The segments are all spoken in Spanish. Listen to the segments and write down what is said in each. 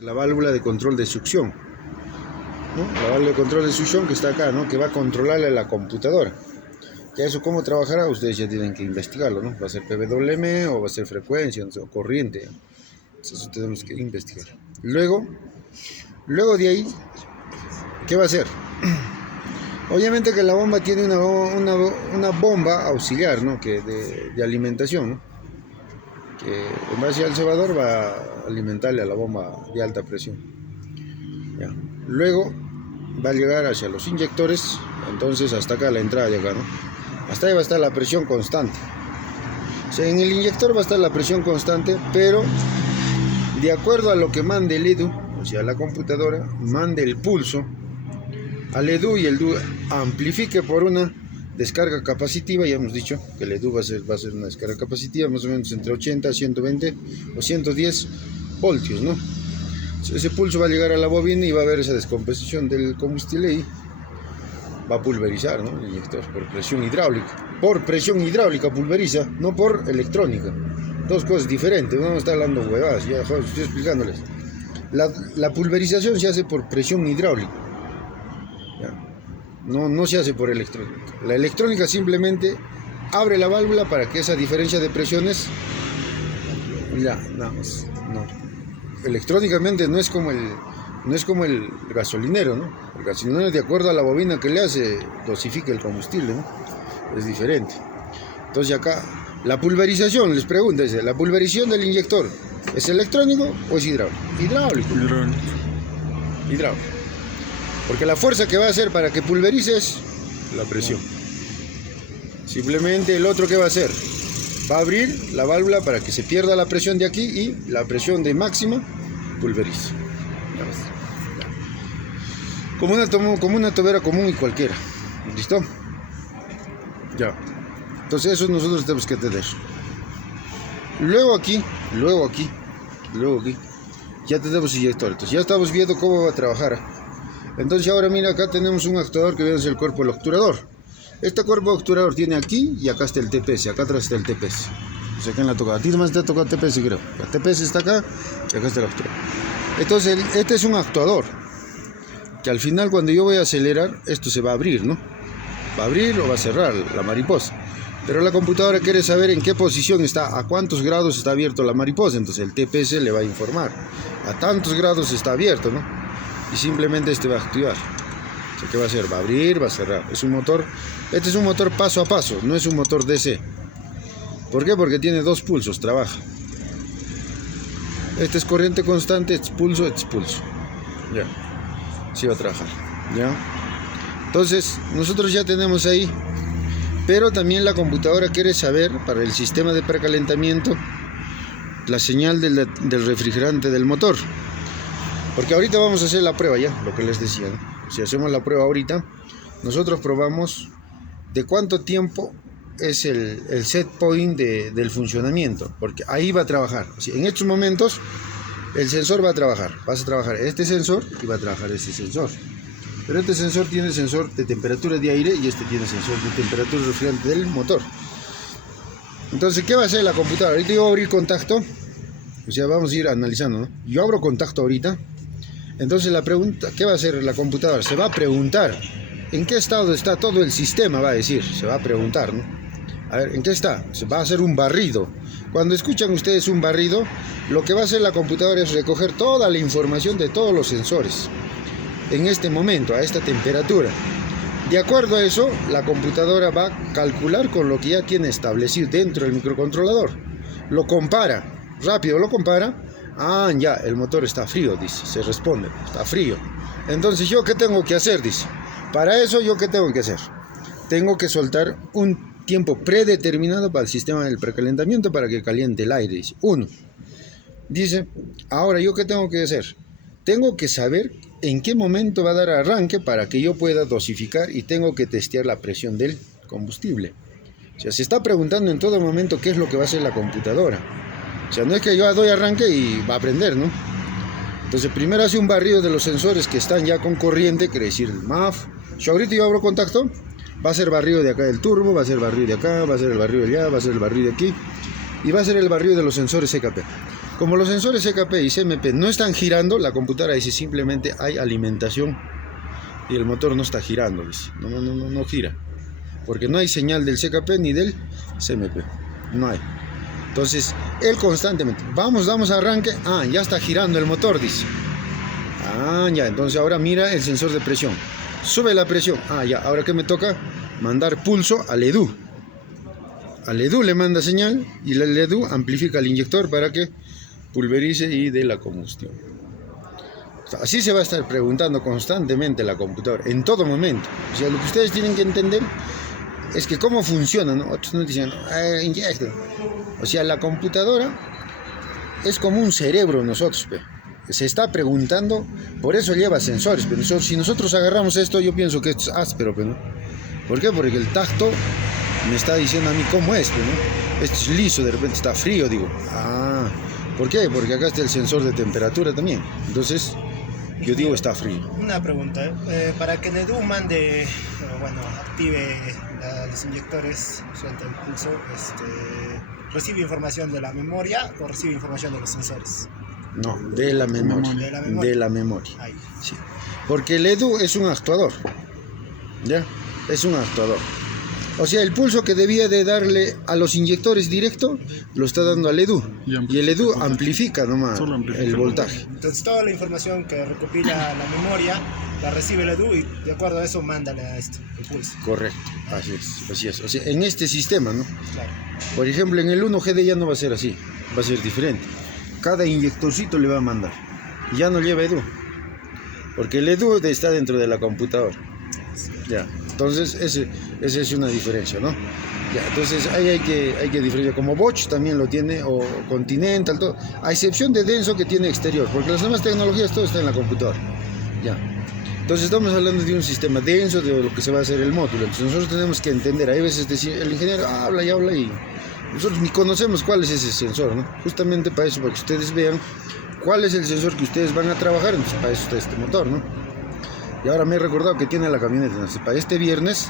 La válvula de control de succión, ¿no? La válvula de control de succión que está acá, ¿no? Que va a controlarle a la computadora. Ya eso cómo trabajará, ustedes ya tienen que investigarlo, ¿no? Va a ser PWM o va a ser frecuencia, no sé, o corriente. Eso tenemos que investigar. Luego de ahí, ¿qué va a hacer? Obviamente que la bomba tiene una bomba auxiliar, ¿no? Que de alimentación, ¿no? Que en base al cebador va a alimentarle a la bomba de alta presión. Ya. Luego va a llegar hacia los inyectores, entonces hasta acá la entrada de acá, ¿no? Hasta ahí va a estar la presión constante. O sea, en el inyector va a estar la presión constante, pero de acuerdo a lo que mande el EDU, o sea, la computadora, mande el pulso al EDU y el EDU amplifique por una descarga capacitiva. Ya hemos dicho que el EDU va a ser una descarga capacitiva más o menos entre 80, 120 o 110 voltios, ¿no? Ese pulso va a llegar a la bobina y va a haber esa descomposición del combustible y va a pulverizar, ¿no? El inyector por presión hidráulica. Por presión hidráulica pulveriza, no por electrónica. Dos cosas diferentes, no está hablando huevadas, ya estoy explicándoles. La pulverización se hace por presión hidráulica. No se hace por electrónica. La electrónica simplemente abre la válvula para que esa diferencia de presiones, ya, nada más, no. Electrónicamente no es como el gasolinero, ¿no? El gasolinero, de acuerdo a la bobina que le hace, dosifica el combustible, ¿no? Es diferente. Entonces acá, la pulverización, les pregunto, dice, ¿la pulverización del inyector es electrónico o es hidráulico? Hidráulico. Porque la fuerza que va a hacer para que pulverice es la presión. Simplemente el otro, ¿qué va a hacer? Va a abrir la válvula para que se pierda la presión de aquí y la presión de máxima pulveriza. Como una tobera común y cualquiera. ¿Listo? Ya. Entonces eso nosotros tenemos que tener. Luego aquí, ya tenemos inyector. Entonces ya estamos viendo cómo va a trabajar. Entonces ahora mira, acá tenemos un actuador que viene a ser el cuerpo del obturador. Este cuerpo obturador tiene aquí y acá está el TPS, acá atrás está el TPS. O sea, ¿quién la toca? A ti nomás te ha tocado el TPS, creo. El TPS está acá y acá está el obturador. Entonces, este es un actuador. Que al final, cuando yo voy a acelerar, esto se va a abrir, ¿no? Va a abrir o va a cerrar la mariposa. Pero la computadora quiere saber en qué posición está, a cuántos grados está abierto la mariposa. Entonces, el TPS le va a informar. A tantos grados está abierto, ¿no? Y simplemente este va a activar. O sea, ¿qué va a hacer? Va a abrir, va a cerrar. Es un motor, este es un motor paso a paso, no es un motor DC. ¿Por qué? Porque tiene dos pulsos, trabaja. Este es corriente constante, este es pulso, Ya. Sí va a trabajar. ¿Ya? Entonces, nosotros ya tenemos ahí. Pero también la computadora quiere saber, para el sistema de precalentamiento, la señal del refrigerante del motor. Porque ahorita vamos a hacer la prueba ya, lo que les decía, ¿no? Si hacemos la prueba ahorita, nosotros probamos de cuánto tiempo es el set point del funcionamiento, porque ahí va a trabajar. O sea, en estos momentos el sensor va a trabajar, vas a trabajar este sensor y va a trabajar este sensor. Pero este sensor tiene sensor de temperatura de aire y este tiene sensor de temperatura refrigerante del motor. Entonces, ¿qué va a hacer la computadora? Ahorita yo voy a abrir contacto, o sea, vamos a ir analizando, ¿no? Yo abro contacto ahorita. Entonces la pregunta, ¿qué va a hacer la computadora? Se va a preguntar en qué estado está todo el sistema, va a decir, se va a preguntar, ¿no? A ver, ¿en qué está? Se va a hacer un barrido. Cuando escuchan ustedes un barrido, lo que va a hacer la computadora es recoger toda la información de todos los sensores en este momento, a esta temperatura. De acuerdo a eso, la computadora va a calcular con lo que ya tiene establecido dentro del microcontrolador. Lo compara, rápido lo compara. Ah, ya, el motor está frío, dice, se responde, está frío. Entonces, ¿yo qué tengo que hacer? Dice. Para eso, ¿yo qué tengo que hacer? Tengo que soltar un tiempo predeterminado para el sistema del precalentamiento para que caliente el aire, dice. 1. Dice, ahora, ¿yo qué tengo que hacer? Tengo que saber en qué momento va a dar arranque para que yo pueda dosificar y tengo que testear la presión del combustible. O sea, se está preguntando en todo momento qué es lo que va a hacer la computadora. O sea, no es que yo doy arranque y va a prender, ¿no? Entonces primero hace un barrido de los sensores que están ya con corriente, quiere decir el MAF. Yo ahorita yo abro contacto, va a ser barrido de acá del turbo, va a ser barrido de acá, va a ser el barrido de allá, va a ser el barrido de aquí y va a ser el barrido de los sensores EKP. Como los sensores CKP y CMP no están girando, la computadora dice simplemente hay alimentación y el motor no está girando, dice. No gira. Porque no hay señal del CKP ni del CMP. No hay. Entonces, él constantemente, damos arranque, ya está girando el motor, dice. Ya, entonces ahora mira el sensor de presión. Sube la presión. Ya, ahora que me toca mandar pulso al EDU. Al EDU le manda señal y el EDU amplifica el inyector para que pulverice y dé la combustión. Así se va a estar preguntando constantemente la computadora, en todo momento. O sea, lo que ustedes tienen que entender es que cómo funciona, ¿no? Otros nos dicen, inyecta. O sea, la computadora es como un cerebro nosotros, se está preguntando, por eso lleva sensores, pero si nosotros agarramos esto, yo pienso que esto es áspero, ¿no? ¿Por qué? Porque el tacto me está diciendo a mí cómo es, ¿no? Esto es liso, de repente está frío, digo. ¿Por qué? Porque acá está el sensor de temperatura también. Entonces, yo digo está frío. Una pregunta, para que el EDU mande, active los inyectores, suelta el pulso, ¿recibe información de la memoria o recibe información de los sensores? No, de la memoria. De la memoria. Ahí. Sí. Porque el EDU es un actuador. ¿Ya? Es un actuador. O sea, el pulso que debía de darle a los inyectores directo, lo está dando al EDU. Y el EDU amplifica nomás el voltaje. Entonces toda la información que recopila la memoria, la recibe el EDU y de acuerdo a eso mándale a el pulso. Correcto, así es. O sea, en este sistema, ¿no? Claro. Por ejemplo, en el 1GD ya no va a ser así, va a ser diferente. Cada inyectorcito le va a mandar. Ya no lleva EDU. Porque el EDU está dentro de la computadora. Ya. Entonces, esa es una diferencia, ¿no? Ya, entonces ahí hay que diferenciar. Como Bosch también lo tiene, o Continental, todo. A excepción de Denso que tiene exterior, porque las demás tecnologías todo está en la computadora. Ya. Entonces estamos hablando de un sistema denso, de lo que se va a hacer el módulo. Entonces nosotros tenemos que entender. Hay veces el ingeniero habla y nosotros ni conocemos cuál es ese sensor, ¿no? Justamente para eso, para que ustedes vean cuál es el sensor que ustedes van a trabajar. Entonces para eso está este motor, ¿no? Y ahora me he recordado que tiene la camioneta. Entonces, para este viernes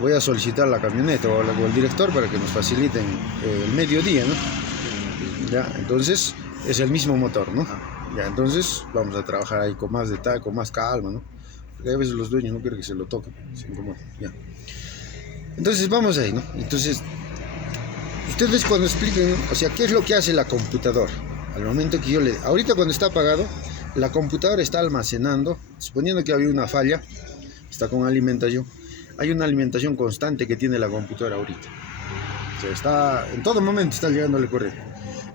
voy a solicitar la camioneta o el director para que nos faciliten el mediodía, ¿no? Ya, entonces es el mismo motor, ¿no? Ya, entonces vamos a trabajar ahí con más detalle, con más calma, ¿no? Porque a veces los dueños no quieren que se lo toquen, se incomodan, ya. Entonces vamos ahí, ¿no? Entonces, ustedes cuando expliquen, o sea, ¿qué es lo que hace la computadora? Al momento que ahorita cuando está apagado, la computadora está almacenando, suponiendo que había una falla, está con alimentación. Hay una alimentación constante que tiene la computadora ahorita. O sea, en todo momento está llegándole corriente.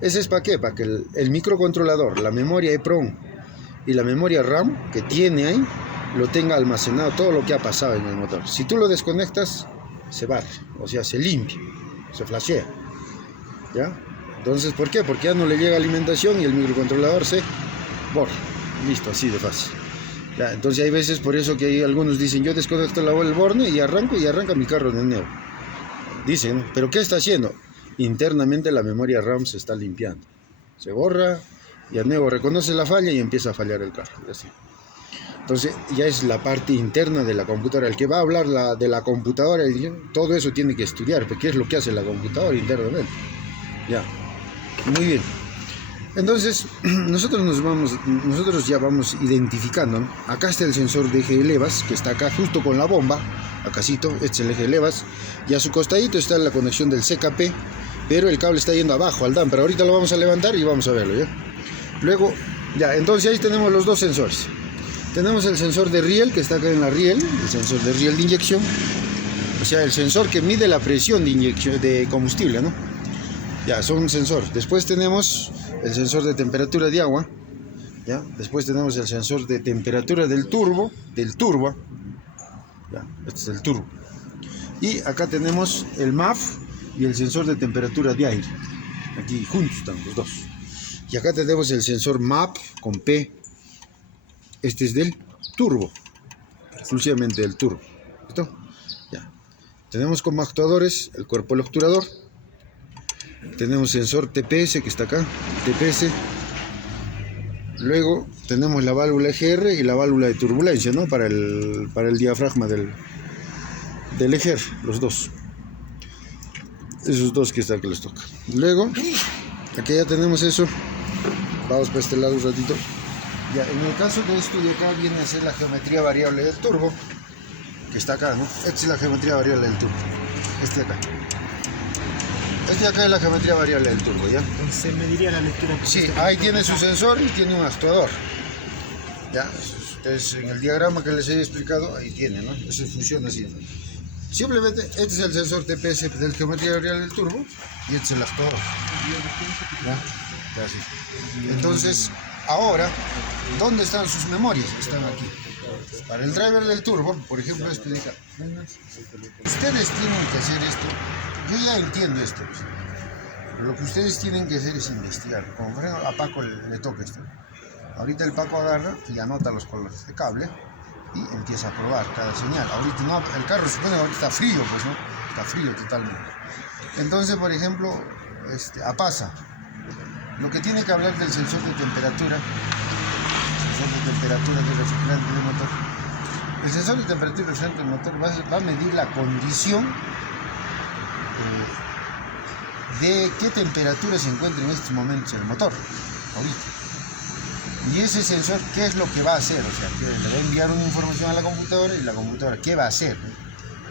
¿Ese es para qué? Para que el microcontrolador, la memoria EEPROM y la memoria RAM que tiene ahí, lo tenga almacenado todo lo que ha pasado en el motor. Si tú lo desconectas, se barre, o sea, se limpia, se flashea. ¿Ya? Entonces, ¿por qué? Porque ya no le llega alimentación y el microcontrolador se borra. Listo, así de fácil. Ya, entonces hay veces por eso que hay algunos dicen, yo desconecto el borne y arranca mi carro de nuevo. Dicen, ¿no? ¿Pero qué está haciendo? Internamente la memoria RAM se está limpiando. Se borra y de nuevo reconoce la falla y empieza a fallar el carro. Y así. Entonces ya es la parte interna de la computadora. El que va a hablar de la computadora, todo eso tiene que estudiar, porque qué es lo que hace la computadora internamente. Ya, muy bien. Entonces, nosotros ya vamos identificando, ¿no? Acá está el sensor de eje de levas, que está acá justo con la bomba, acácito, este es el eje de levas, y a su costadito está la conexión del CKP, pero el cable está yendo abajo al damper. Ahorita lo vamos a levantar y vamos a verlo, ¿ya? Luego, ya, entonces ahí tenemos los dos sensores. Tenemos el sensor de riel, que está acá en la riel, el sensor de riel de inyección, o sea, el sensor que mide la presión de inyección de combustible, ¿no? Ya, son un sensor. Después tenemos el sensor de temperatura de agua, ¿ya? Después tenemos el sensor de temperatura del turbo, ya, este es el turbo. Y acá tenemos el MAF y el sensor de temperatura de aire. Aquí juntos están los dos. Y acá tenemos el sensor MAP con P. Este es del turbo, exclusivamente del turbo. ¿Listo? Ya. Tenemos como actuadores el cuerpo del obturador. Tenemos sensor TPS que está acá, TPS. Luego tenemos la válvula EGR y la válvula de turbulencia, ¿no? Para el diafragma del EGR, los dos. Esos dos que están que les toca. Luego, aquí ya tenemos eso. Vamos para este lado un ratito. Ya, en el caso de esto de acá viene a ser la geometría variable del turbo, que está acá, ¿no? Esta es la geometría variable del turbo. Este de acá. Este de acá es la geometría variable del turbo, ¿ya? Entonces se mediría la lectura. Sí, ahí tiene su sensor y tiene un actuador. Ya, ustedes en el diagrama que les he explicado, ahí tiene, ¿no? Eso funciona así, ¿no? Simplemente, este es el sensor TPS del geometría variable del turbo y este es el actuador. ¿Ya? Así. Entonces, ahora, ¿dónde están sus memorias? Están aquí. Para el driver del turbo, por ejemplo, este de acá. Ustedes tienen que hacer esto. Yo ya entiendo esto. Pero lo que ustedes tienen que hacer es investigar. Como por ejemplo, a Paco le toca esto. Ahorita el Paco agarra y anota los colores de cable y empieza a probar cada señal. Ahorita no, el carro supone que ahorita está frío, pues, ¿no? Está frío totalmente. Entonces, por ejemplo, a PASA, lo que tiene que hablar del sensor de temperatura, del refrigerante del motor. El sensor de temperatura del refrigerante del motor va a medir la condición de qué temperatura se encuentra en estos momentos el motor, ahorita. Y ese sensor, ¿qué es lo que va a hacer? O sea, que le va a enviar una información a la computadora y la computadora, ¿qué va a hacer?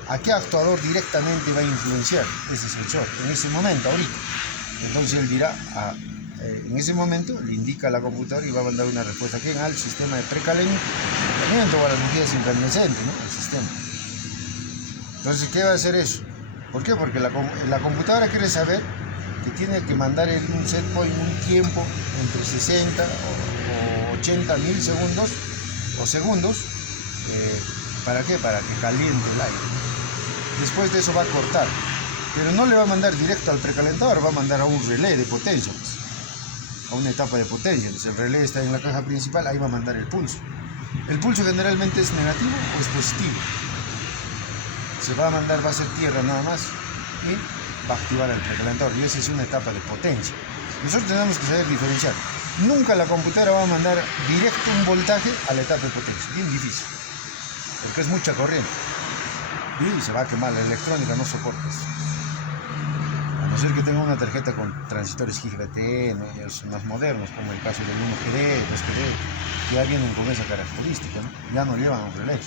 ¿A qué actuador directamente va a influenciar ese sensor en ese momento, ahorita? Entonces él dirá, en ese momento le indica a la computadora y va a mandar una respuesta aquí al sistema de precalentamiento o a las bujías incandescentes, ¿no? El sistema. Entonces, ¿qué va a hacer eso? ¿Por qué? Porque la computadora quiere saber que tiene que mandar un set point un tiempo entre 60 o 80 milisegundos o segundos. ¿Para qué? Para que caliente el aire. Después de eso va a cortar. Pero no le va a mandar directo al precalentador, va a mandar a un relé de potencia, pues, a una etapa de potencia. Entonces el relé está en la caja principal, ahí va a mandar el pulso. El pulso generalmente es negativo o es positivo. Se va a mandar, va a ser tierra nada más y va a activar el precalentador, y esa es una etapa de potencia. Nosotros tenemos que saber diferenciar. Nunca la computadora va a mandar directo un voltaje a la etapa de potencia, bien difícil, porque es mucha corriente y se va a quemar, la electrónica no soporta eso. A no ser que tenga una tarjeta con transistores GBT, ¿no? Ya son más modernos, como el caso del 1GD, 2GD, ya vienen con esa característica, ¿no? Ya no llevan un relé,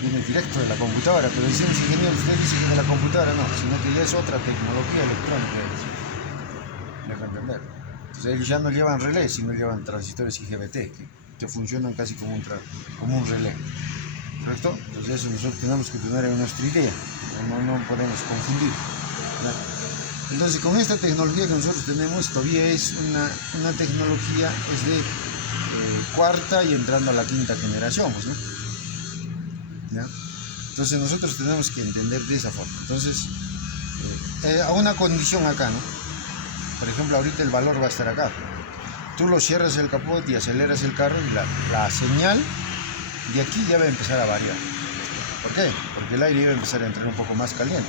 viene directo de la computadora, pero dicen, ingeniero, usted dice que de la computadora no, sino que ya es otra tecnología electrónica. Deja entender. Entonces ellos ya no llevan relé, sino llevan transistores IGBT, que funcionan casi como un relé. ¿Correcto? Entonces eso nosotros tenemos que tener en nuestra idea, no podemos confundir, ¿verdad? Entonces con esta tecnología que nosotros tenemos, todavía es una tecnología es de cuarta y entrando a la quinta generación, pues, ¿no? ¿Ya? Entonces nosotros tenemos que entender de esa forma. Entonces, a una condición acá, ¿no? Por ejemplo, ahorita el valor va a estar acá. Tú lo cierras el capot y aceleras el carro y la señal de aquí ya va a empezar a variar. ¿Por qué? Porque el aire va a empezar a entrar un poco más caliente.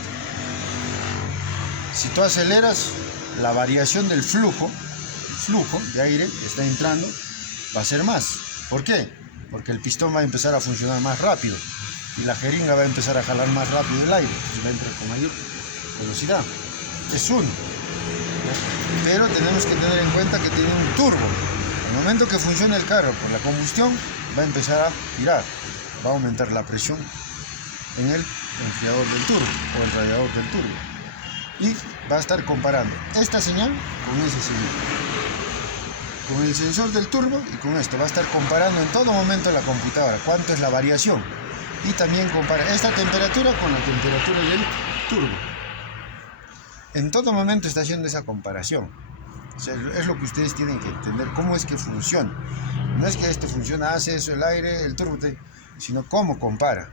Si tú aceleras, la variación del flujo de aire que está entrando va a ser más. ¿Por qué? Porque el pistón va a empezar a funcionar más rápido y la jeringa va a empezar a jalar más rápido el aire, entonces va a entrar con mayor velocidad. Es uno. Pero tenemos que tener en cuenta que tiene un turbo. Al momento que funcione el carro con la combustión, va a empezar a girar, va a aumentar la presión en el enfriador del turbo o el radiador del turbo y va a estar comparando esta señal con esa señal, con el sensor del turbo, y con esto va a estar comparando en todo momento la computadora cuánto es la variación, y también compara esta temperatura con la temperatura del turbo. En todo momento está haciendo esa comparación. O sea, es lo que ustedes tienen que entender, cómo es que funciona. No es que esto funciona, hace eso el aire, el turbo, sino cómo compara.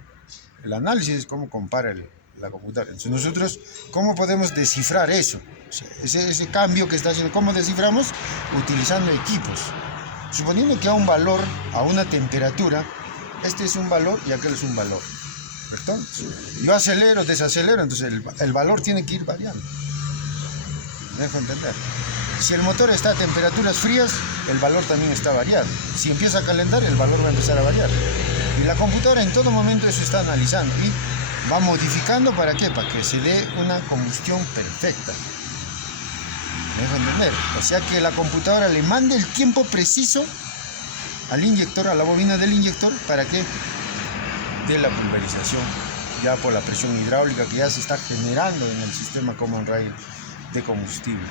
El análisis es cómo compara la computadora. Entonces nosotros, ¿cómo podemos descifrar eso? O sea, ese cambio que está haciendo, ¿cómo desciframos? Utilizando equipos. Suponiendo que a un valor, a una temperatura, este es un valor y aquel es un valor, ¿cierto? Yo acelero, desacelero, entonces el valor tiene que ir variando. ¿Me dejo entender? Si el motor está a temperaturas frías, el valor también está variado. Si empieza a calentar, el valor va a empezar a variar. Y la computadora en todo momento eso está analizando y va modificando, ¿para qué? Para que se dé una combustión perfecta. ¿Me dejo entender? O sea que la computadora le manda el tiempo preciso al inyector, a la bobina del inyector, ¿para qué? De la pulverización, ya por la presión hidráulica que ya se está generando en el sistema Common Rail de combustible.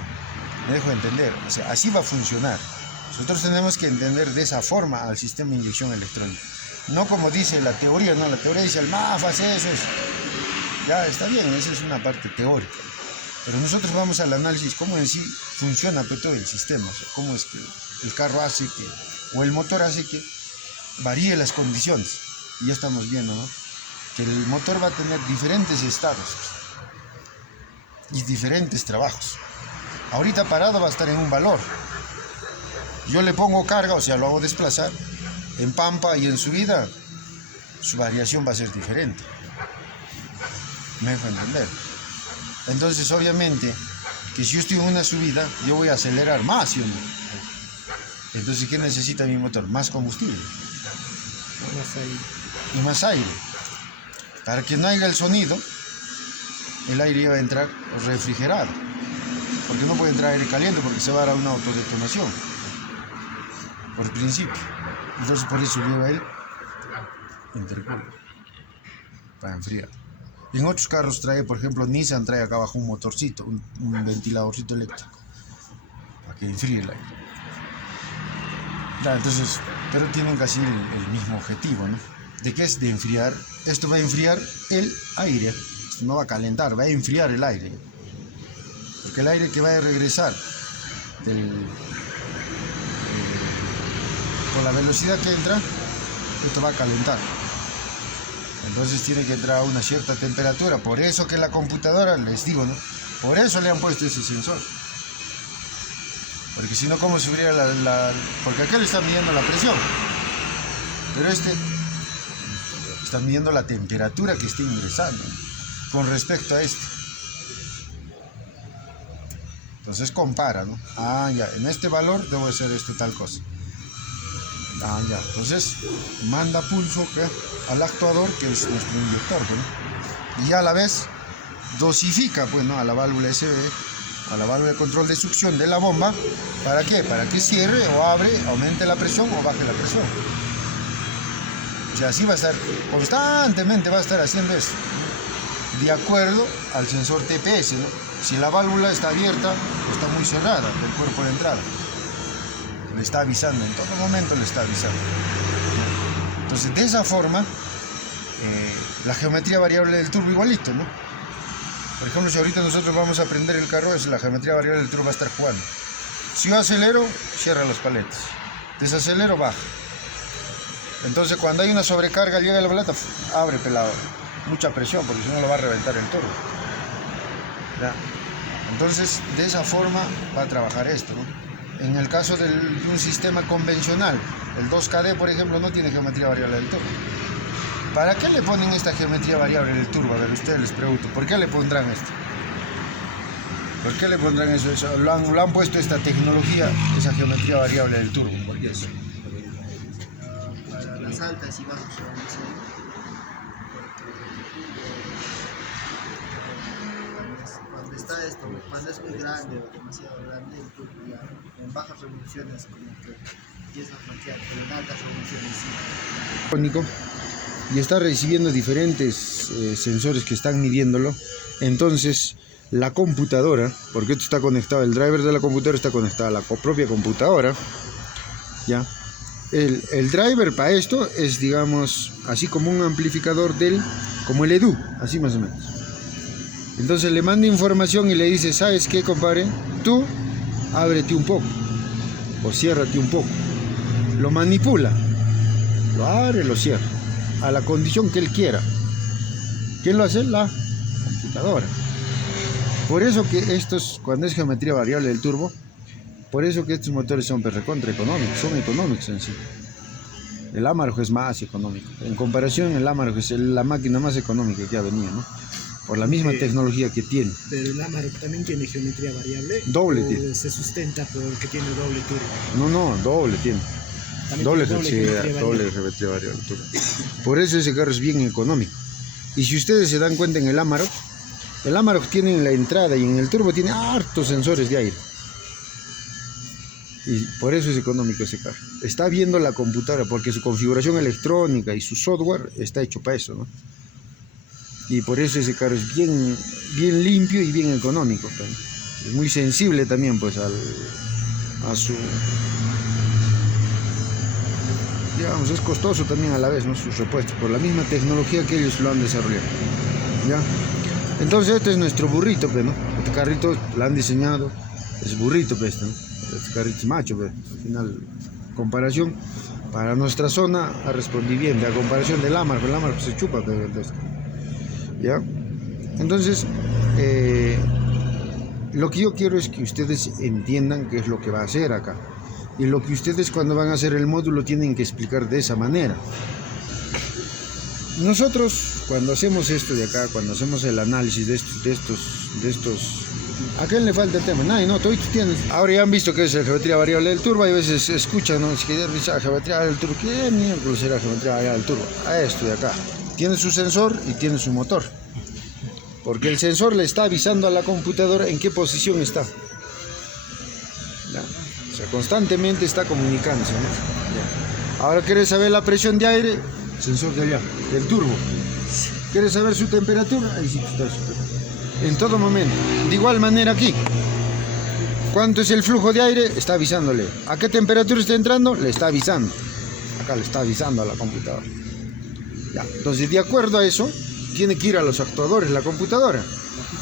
¿Me dejo entender? O sea, así va a funcionar. Nosotros tenemos que entender de esa forma al sistema de inyección electrónica. No como dice la teoría, no, la teoría dice el MAF hace eso. Ya está bien, esa es una parte teórica. Pero nosotros vamos al análisis, cómo en sí funciona todo el sistema, o sea, cómo es que el carro hace que, o el motor hace que varíe las condiciones. Y ya estamos viendo, ¿no? Que el motor va a tener diferentes estados y diferentes trabajos. Ahorita parado va a estar en un valor. Yo le pongo carga, o sea, lo hago desplazar, en pampa y en subida, su variación va a ser diferente. ¿Me dejo entender? Entonces, obviamente, que si yo estoy en una subida, yo voy a acelerar más, ¿sí o no? Entonces, ¿qué necesita mi motor? Más combustible. Y más aire. Para que no haya el sonido, el aire va a entrar refrigerado. Porque no puede entrar aire caliente porque se va a dar una autodetonación. Por principio. Entonces, por eso lleva el intercooler. Para enfriar. En otros carros trae, por ejemplo, Nissan trae acá abajo un motorcito, un ventiladorcito eléctrico, para que enfríe el aire. Entonces, pero tienen casi el mismo objetivo, ¿no? ¿De qué es? De enfriar. Esto va a enfriar el aire, esto no va a calentar, va a enfriar el aire. Porque el aire que va a regresar por la velocidad que entra, esto va a calentar. Entonces tiene que entrar a una cierta temperatura. Por eso que la computadora, les digo, ¿no? Por eso le han puesto ese sensor. Porque si no, ¿cómo subiría porque acá le están midiendo la presión. Pero está midiendo la temperatura que está ingresando con respecto a este. Entonces compara, ¿no? Ah, ya, en este valor debo hacer esto tal cosa. Ah, ya, entonces manda pulso al actuador, que es nuestro inyector, ¿no? Y a la vez dosifica, pues, ¿no? A la válvula SB, a la válvula de control de succión de la bomba. ¿Para qué? Para que cierre o abre, aumente la presión o baje la presión. O sea, así va a estar, constantemente va a estar haciendo eso, de acuerdo al sensor TPS, ¿no? Si la válvula está abierta o está muy cerrada del cuerpo de entrada. Le está avisando, en todo momento le está avisando. Entonces, de esa forma, la geometría variable del turbo igualito, ¿no? Por ejemplo, si ahorita nosotros vamos a prender el carro, la geometría variable del turbo va a estar jugando. Si yo acelero, cierra los paletes. Desacelero, baja. Entonces, cuando hay una sobrecarga, llega la balata, abre pelado. Mucha presión, porque si no lo va a reventar el turbo. ¿Ya? Entonces, de esa forma va a trabajar esto, ¿no? En el caso de un sistema convencional, el 2KD, por ejemplo, no tiene geometría variable del turbo. ¿Para qué le ponen esta geometría variable del turbo? A ver, ustedes les pregunto, ¿por qué le pondrán esto? ¿Por qué le pondrán eso? Lo han puesto esta tecnología, esa geometría variable del turbo. ¿Por qué eso? Para las altas y bajas revoluciones. Cuando es muy grande o demasiado grande, el turbo ya en bajas revoluciones como que empieza a flaquear, pero en altas revoluciones sí. Y está recibiendo diferentes sensores que están midiéndolo. Entonces la computadora, porque esto está conectado, el driver de la computadora está conectado a la propia computadora, ¿ya? El driver para esto es, digamos, así como un amplificador como el EDU, así más o menos. Entonces le manda información y le dice, ¿sabes qué, compadre? Tú ábrete un poco o ciérrate un poco. Lo manipula, lo abre, lo cierra, a la condición que él quiera. ¿Quién lo hace? La computadora. Por eso que estos, cuando es geometría variable del turbo, por eso que estos motores son recontra económicos, son económicos en sí. El Amarok es más económico. En comparación, el Amarok es la máquina más económica que ha venido, ¿no? Por la misma tecnología que tiene. Pero el Amarok también tiene geometría variable. Doble tiene. Se sustenta porque tiene doble turbo. No, doble tiene. Doble geometría variable turbo. Por eso ese carro es bien económico. Y si ustedes se dan cuenta en el Amarok tiene en la entrada y en el turbo tiene hartos sensores de aire. Y por eso es económico ese carro. Está viendo la computadora, porque su configuración electrónica y su software está hecho para eso, ¿no? Y por eso ese carro es bien limpio y bien económico, ¿no? Es muy sensible también, pues, a su... Digamos, es costoso también a la vez, ¿no? Sus repuestos, por la misma tecnología que ellos lo han desarrollado, ¿ya? Entonces este es nuestro burrito, pues, ¿no? Este carrito lo han diseñado, es burrito, pues, ¿no? Este carrito es macho, pues. Al final, comparación, para nuestra zona ha respondido bien, a comparación del Amarok, el Amarok se chupa, pues, ¿ya? Entonces, lo que yo quiero es que ustedes entiendan qué es lo que va a hacer acá. Y lo que ustedes cuando van a hacer el módulo tienen que explicar de esa manera. Nosotros cuando hacemos esto de acá, cuando hacemos el análisis de estos, ¿a quién le falta el tema? Nadie, no, todos tienes. Ahora ya han visto que es la geometría variable del turbo, y a veces se escuchan, ¿no? Es que ya dice geometría variable del turbo, ¿qué miércoles será geometría variable del turbo? A esto de acá. Tiene su sensor y tiene su motor. Porque el sensor le está avisando a la computadora en qué posición está. ¿Ya? O sea, constantemente está comunicándose, ¿no? Ya. Ahora, ¿quieres saber la presión de aire? Sensor de allá, del turbo. ¿Quieres saber su temperatura? Ahí sí está su temperatura. En todo momento. De igual manera aquí. ¿Cuánto es el flujo de aire? Está avisándole. ¿A qué temperatura está entrando? Le está avisando. Acá le está avisando a la computadora. Ya. Entonces, de acuerdo a eso, tiene que ir a los actuadores, la computadora.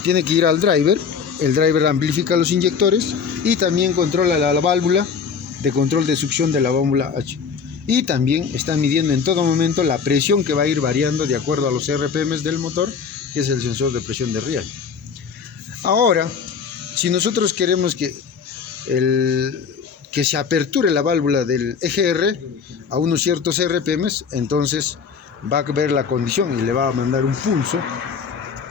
Tiene que ir al driver. El driver amplifica los inyectores y también controla la válvula de control de succión de la válvula H. Y también está midiendo en todo momento la presión que va a ir variando de acuerdo a los RPMs del motor, que es el sensor de presión de riel. Ahora, si nosotros queremos que se aperture la válvula del EGR a unos ciertos RPMs, entonces va a ver la condición y le va a mandar un pulso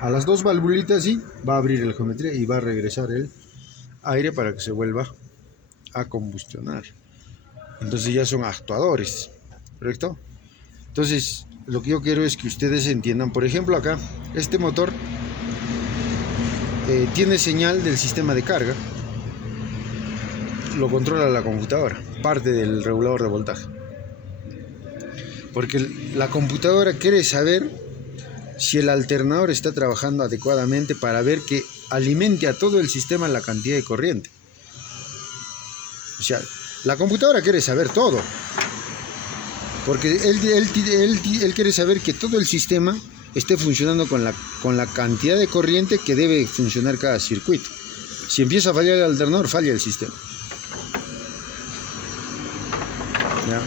a las dos valvulitas y va a abrir la geometría y va a regresar el aire para que se vuelva a combustionar. Entonces ya son actuadores, ¿correcto? Entonces lo que yo quiero es que ustedes entiendan, por ejemplo acá, este motor tiene señal del sistema de carga, lo controla la computadora, parte del regulador de voltaje. Porque la computadora quiere saber si el alternador está trabajando adecuadamente para ver que alimente a todo el sistema la cantidad de corriente. O sea, la computadora quiere saber todo. Porque él quiere saber que todo el sistema esté funcionando con la cantidad de corriente que debe funcionar cada circuito. Si empieza a fallar el alternador, falla el sistema. ¿Ya?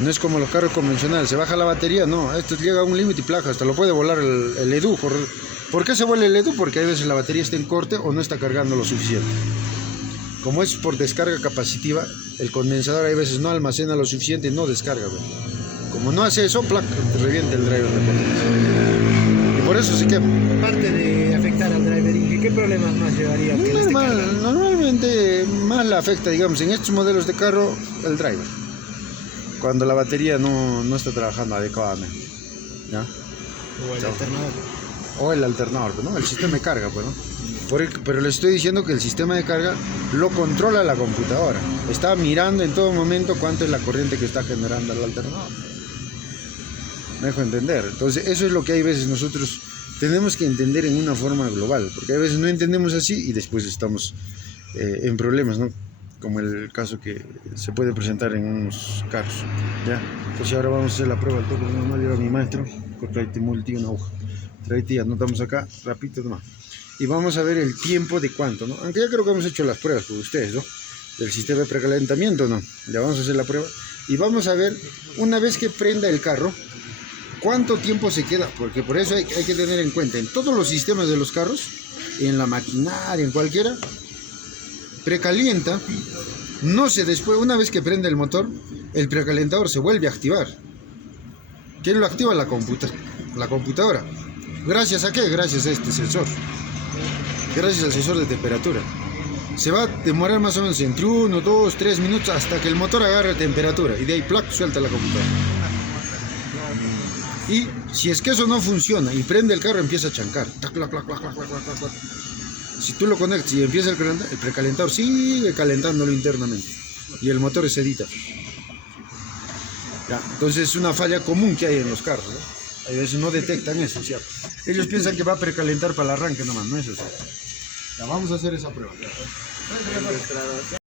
No es como los carros convencionales, se baja la batería, no, esto llega a un límite y placa, hasta lo puede volar el EDU. ¿Por qué se vuela el EDU? Porque a veces la batería está en corte o no está cargando lo suficiente. Como es por descarga capacitiva, el condensador a veces no almacena lo suficiente y no descarga. Como no hace eso, placa, revienta el driver de potencia. Y por eso se quema. Aparte de afectar al driver, ¿qué problemas más llevaría? Normalmente más la afecta, digamos, en estos modelos de carro, el driver. Cuando la batería no está trabajando adecuadamente, ¿ya? O el alternador. O el alternador, ¿no? El sistema de carga, pues, ¿no? Pero le estoy diciendo que el sistema de carga lo controla la computadora. Está mirando en todo momento cuánto es la corriente que está generando el alternador. Me dejo entender. Entonces, eso es lo que hay veces nosotros tenemos que entender en una forma global. Porque a veces no entendemos así y después estamos en problemas, ¿no? Como el caso que se puede presentar en unos carros, ¿ya? Entonces ahora vamos a hacer la prueba del toque normal. Lleva mi maestro, traete multi una aguja, traete y anotamos acá, rapidito nomás. Y vamos a ver el tiempo de cuánto, ¿no? Aunque ya creo que hemos hecho las pruebas con ustedes, ¿no? Del sistema de precalentamiento, ¿no? Ya vamos a hacer la prueba y vamos a ver, una vez que prenda el carro, cuánto tiempo se queda, porque por eso hay que tener en cuenta, en todos los sistemas de los carros, en la maquinaria, en cualquiera, precalienta, no se después, una vez que prende el motor, el precalentador se vuelve a activar. ¿Quién lo activa? La computadora. ¿Gracias a qué? Gracias a este sensor. Gracias al sensor de temperatura. Se va a demorar más o menos entre 1, 2, 3 minutos hasta que el motor agarre temperatura y de ahí plac, suelta la computadora. Y si es que eso no funciona y prende el carro, empieza a chancar. Si tú lo conectas y empieza el precalentador, sigue calentándolo internamente. y el motor se edita. Ya, entonces es una falla común que hay en los carros, ¿no? A veces no detectan eso, ¿cierto? Ellos piensan que va a precalentar para el arranque nomás, no es eso. Ya, vamos a hacer esa prueba.